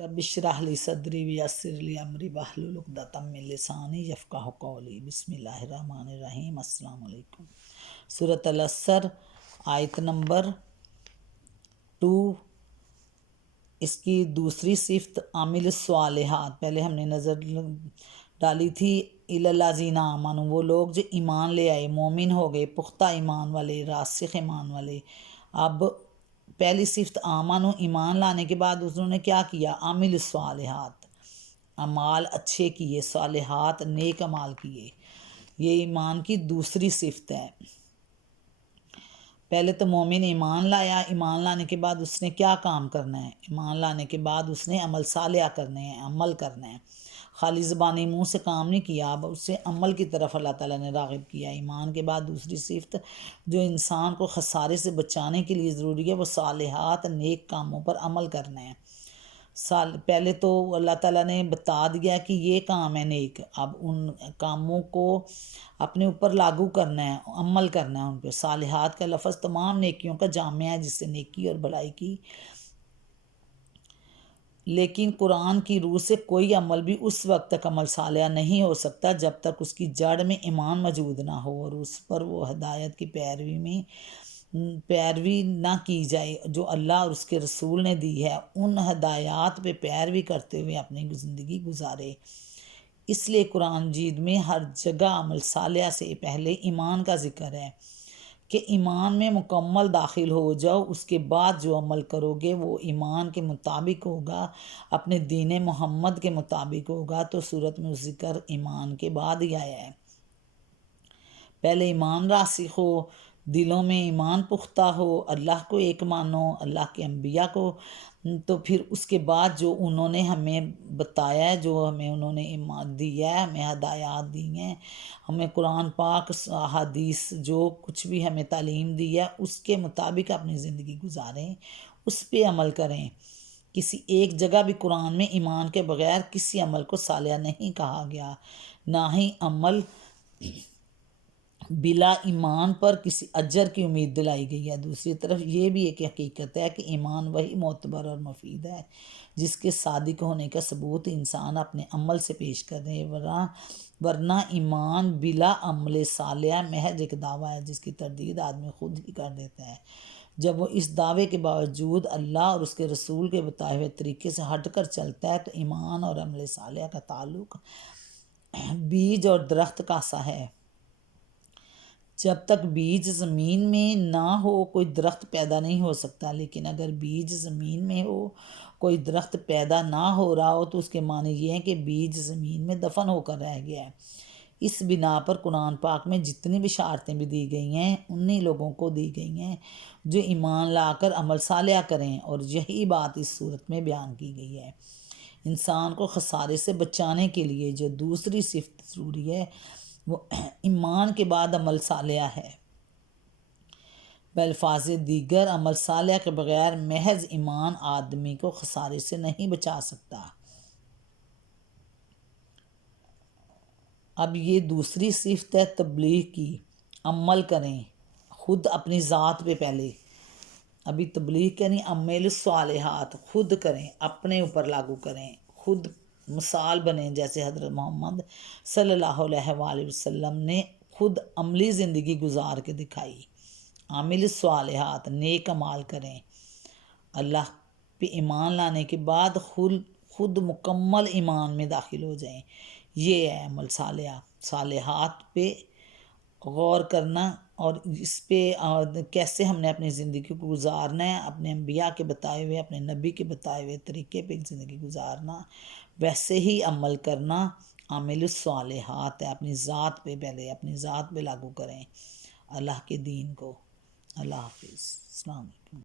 رب اشرح لی صدری ویسر لی امری واحلل عقدۃ من لسانی یفقہوا قولی۔ بسم اللہ الرحمن الرحیم۔ السلام علیکم۔ سورۃ العصر آیت نمبر 2، اس کی دوسری صفت عامل الصالحات۔ پہلے ہم نے نظر ڈالی تھی الی الذین آمنوا، وہ لوگ جو ایمان لے آئے، مومن ہو گئے، پختہ ایمان والے، راسخ ایمان والے۔ اب پہلی صفت آمنوا، ایمان لانے کے بعد انہوں نے کیا کیا؟ عامل الصالحات، اعمال اچھے کیے، صالحات نیک اعمال کیے۔ یہ ایمان کی دوسری صفت ہے۔ پہلے تو مومن ایمان لایا، ایمان لانے کے بعد اس نے کیا کام کرنا ہے؟ ایمان لانے کے بعد اس نے عمل صالح کرنے ہیں، عمل کرنا ہے، خالی زبانی منہ سے کام نہیں کیا، اب اسے عمل کی طرف اللہ تعالیٰ نے راغب کیا۔ ایمان کے بعد دوسری صفت جو انسان کو خسارے سے بچانے کے لیے ضروری ہے، وہ صالحات، نیک کاموں پر عمل کرنا ہے۔ پہلے تو اللہ تعالیٰ نے بتا دیا کہ یہ کام ہے نیک، اب ان کاموں کو اپنے اوپر لاگو کرنا ہے، عمل کرنا ہے ان پہ۔ صالحات کا لفظ تمام نیکیوں کا جامع ہے، جس سے نیکی اور بھلائی کی۔ لیکن قرآن کی روح سے کوئی عمل بھی اس وقت تک عمل صالح نہیں ہو سکتا جب تک اس کی جڑ میں ایمان موجود نہ ہو اور اس پر وہ ہدایت کی پیروی نہ کی جائے جو اللہ اور اس کے رسول نے دی ہے، ان ہدایات پہ پیروی کرتے ہوئے اپنی زندگی گزارے۔ اس لیے قرآن مجید میں ہر جگہ عمل صالح سے پہلے ایمان کا ذکر ہے کہ ایمان میں مکمل داخل ہو جاؤ، اس کے بعد جو عمل کرو گے وہ ایمان کے مطابق ہوگا، اپنے دین محمد کے مطابق ہوگا۔ تو صورت میں ذکر ایمان کے بعد ہی آیا ہے۔ پہلے ایمان راسخ ہو، دلوں میں ایمان پختہ ہو، اللہ کو ایک مانو، اللہ کے انبیاء کو، تو پھر اس کے بعد جو انہوں نے ہمیں بتایا ہے، جو ہمیں انہوں نے ایمان دیا ہے، ہمیں ہدایات دی ہیں، ہمیں قرآن پاک، حدیث، جو کچھ بھی ہمیں تعلیم دی ہے، اس کے مطابق اپنی زندگی گزاریں، اس پہ عمل کریں۔ کسی ایک جگہ بھی قرآن میں ایمان کے بغیر کسی عمل کو صالح نہیں کہا گیا، نہ ہی عمل بلا ایمان پر کسی اجر کی امید دلائی گئی ہے۔ دوسری طرف یہ بھی ایک حقیقت ہے کہ ایمان وہی معتبر اور مفید ہے جس کے صادق ہونے کا ثبوت انسان اپنے عمل سے پیش کر رہے، ورنہ ایمان بلا عمل صالح محض ایک دعویٰ ہے جس کی تردید آدمی خود ہی کر دیتا ہے۔ جب وہ اس دعوے کے باوجود اللہ اور اس کے رسول کے بتائے ہوئے طریقے سے ہٹ کر چلتا ہے تو ایمان اور عمل صالح کا تعلق بیج اور درخت کا سا ہے۔ جب تک بیج زمین میں نہ ہو کوئی درخت پیدا نہیں ہو سکتا، لیکن اگر بیج زمین میں ہو، کوئی درخت پیدا نہ ہو رہا ہو، تو اس کے معنی یہ ہے کہ بیج زمین میں دفن ہو کر رہ گیا ہے۔ اس بنا پر قرآن پاک میں جتنی بشارتیں بھی دی گئی ہیں، انہی لوگوں کو دی گئی ہیں جو ایمان لا کر عمل صالح کریں، اور یہی بات اس صورت میں بیان کی گئی ہے۔ انسان کو خسارے سے بچانے کے لیے جو دوسری صفت ضروری ہے وہ ایمان کے بعد عمل صالح ہے۔ بالفاظ دیگر عمل صالح کے بغیر محض ایمان آدمی کو خسارے سے نہیں بچا سکتا۔ اب یہ دوسری صفت ہے تبلیغ کی، عمل کریں خود اپنی ذات پہ۔ پہلے ابھی تبلیغ کریں، عمل الصالحات خود کریں، اپنے اوپر لاگو کریں، خود مثال بنیں، جیسے حضرت محمد صلی اللہ علیہ وآلہ وسلم نے خود عملی زندگی گزار کے دکھائی۔ عامل الصالحات، نیک اعمال کریں، اللہ پہ ایمان لانے کے بعد خود مکمل ایمان میں داخل ہو جائیں۔ یہ ہے عمل صالح، صالحات پہ غور کرنا، اور اس پہ کیسے ہم نے اپنی زندگی کو گزارنا ہے، اپنے انبیاء کے بتائے ہوئے، اپنے نبی کے بتائے ہوئے طریقے پہ زندگی گزارنا، ویسے ہی عمل کرنا عامل الصالحات ہے۔ اپنی ذات پہ، پہلے اپنی ذات پہ لاگو کریں اللہ کے دین کو۔ اللہ حافظ، السلام علیکم۔